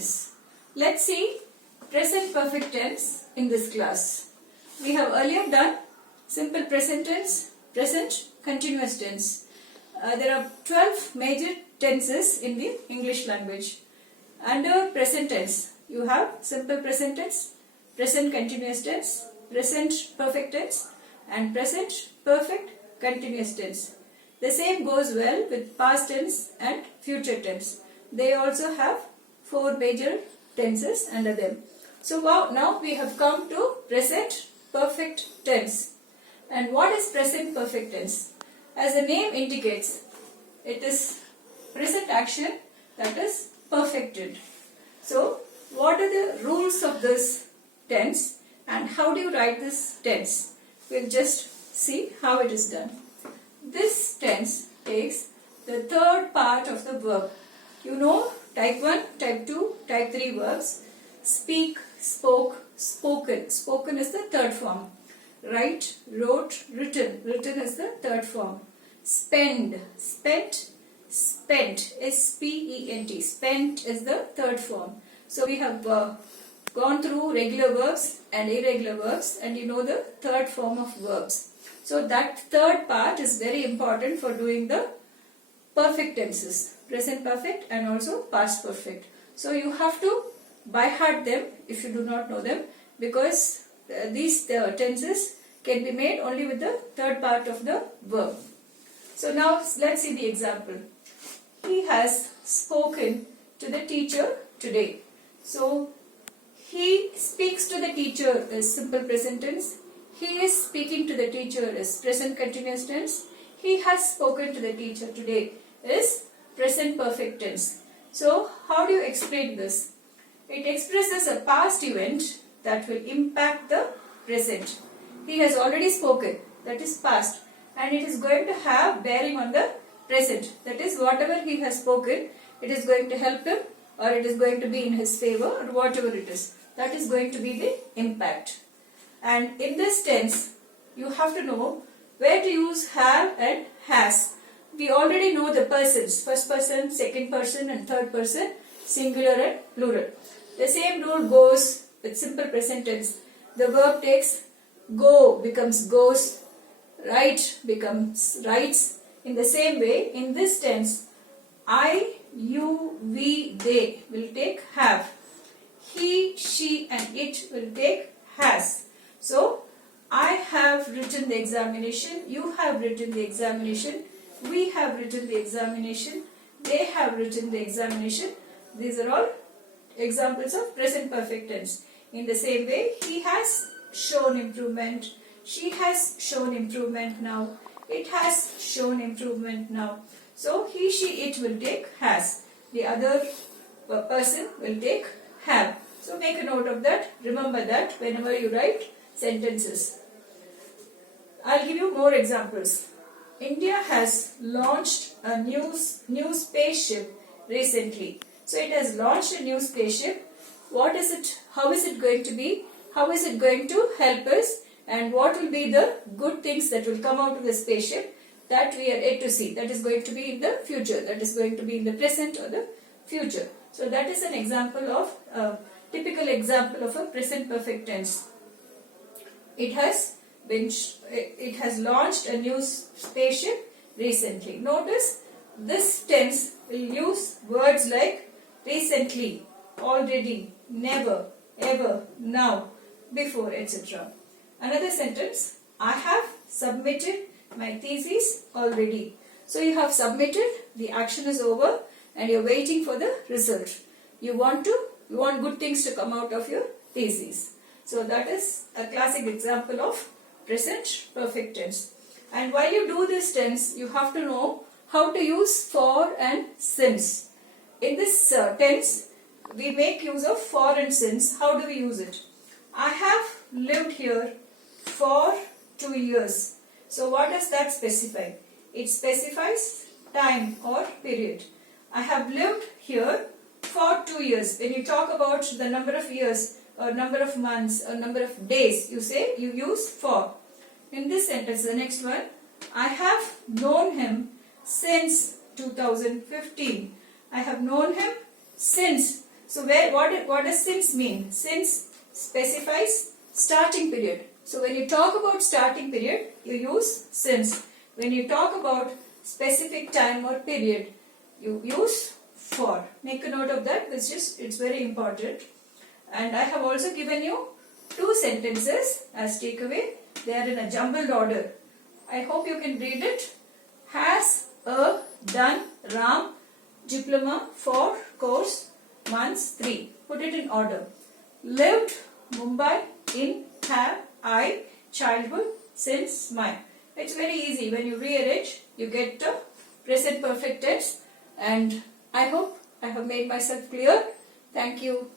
tense. Let's see present perfect tense in this class. We have earlier done simple present tense, present continuous tense. There are 12 major tenses in the English language. Under present tense, you have simple present tense, present continuous tense, present perfect tense, and present perfect continuous tense. The same goes well with past tense and future tense. They also have 4 major tenses under them. So now we have come to present perfect tense. And what is present perfect tense? As the name indicates, it is present action that is perfected. So what are the rules of this tense and how do you write this tense? We'll just see how it is done. This tense takes the third part of the verb. You know type 1, type 2, type 3 verbs. Speak, spoke, spoken. Spoken is the third form. Write, wrote, written. Written is the third form. Spend, spent, spent. S-P-E-N-T. Spent is the third form. So we have gone through regular verbs and irregular verbs, and you know the third form of verbs. So that third part is very important for doing the perfect tenses. Present perfect and also past perfect. So you have to by heart them if you do not know them, because these tenses can be made only with the third part of the verb. So now let's see the example. He has spoken to the teacher today. So he speaks to the teacher is simple present tense. He is speaking to the teacher is present continuous tense. He has spoken to the teacher today is present perfect tense. So how do you explain this? It expresses a past event that will impact the present. He has already spoken, that is past, and it is going to have bearing on the present. That is, whatever he has spoken, it is going to help him, or it is going to be in his favor, or whatever it is. That is going to be the impact. And in this tense, you have to know where to use have and has. We already know the persons, first person, second person and third person, singular and plural. The same rule goes with simple present tense. The verb takes go becomes goes, write becomes writes. In the same way, in this tense, I, you, we, they will take have. He, she and it will take has. So, I have written the examination, you have written the examination, we have written the examination, they have written the examination. These are all examples of present perfect tense. In the same way, he has shown improvement, she has shown improvement now, it has shown improvement now. So, he, she, it will take has. The other person will take have. So, make a note of that. Remember that whenever you write sentences. I'll give you more examples. India has launched a new spaceship recently. So it has launched a new spaceship. What is it? How is it going to be? How is it going to help us? And what will be the good things that will come out of the spaceship? That we are yet to see. That is going to be in the future. That is going to be in the present or the future. So that is an example of typical example of a present perfect tense. It has launched a new spaceship recently. Notice this tense will use words like recently, already, never, ever, now, before, etc. Another sentence, I have submitted my thesis already. So you have submitted, the action is over and you are waiting for the result. You want good things to come out of your thesis. So that is a classic example of present perfect tense. And while you do this tense, you have to know how to use for and since. In this tense, we make use of for and since. How do we use it? I have lived here for 2 years. So what does that specify? It specifies time or period. I have lived here for 2 years. When you talk about the number of years or number of months or number of days, you use for. In this sentence, the next one, I have known him since 2015. I have known him since. So what does since mean? Since specifies starting period. So when you talk about starting period, you use since. When you talk about specific time or period, you use for. Make a note of that, it's very important. And I have also given you 2 sentences as takeaway. They are in a jumbled order. I hope you can read it. Has a done Ram diploma for course months 3. Put it in order. Lived Mumbai in have I childhood since my. It's very easy. When you rearrange, you get the present perfect tense. And I hope I have made myself clear. Thank you.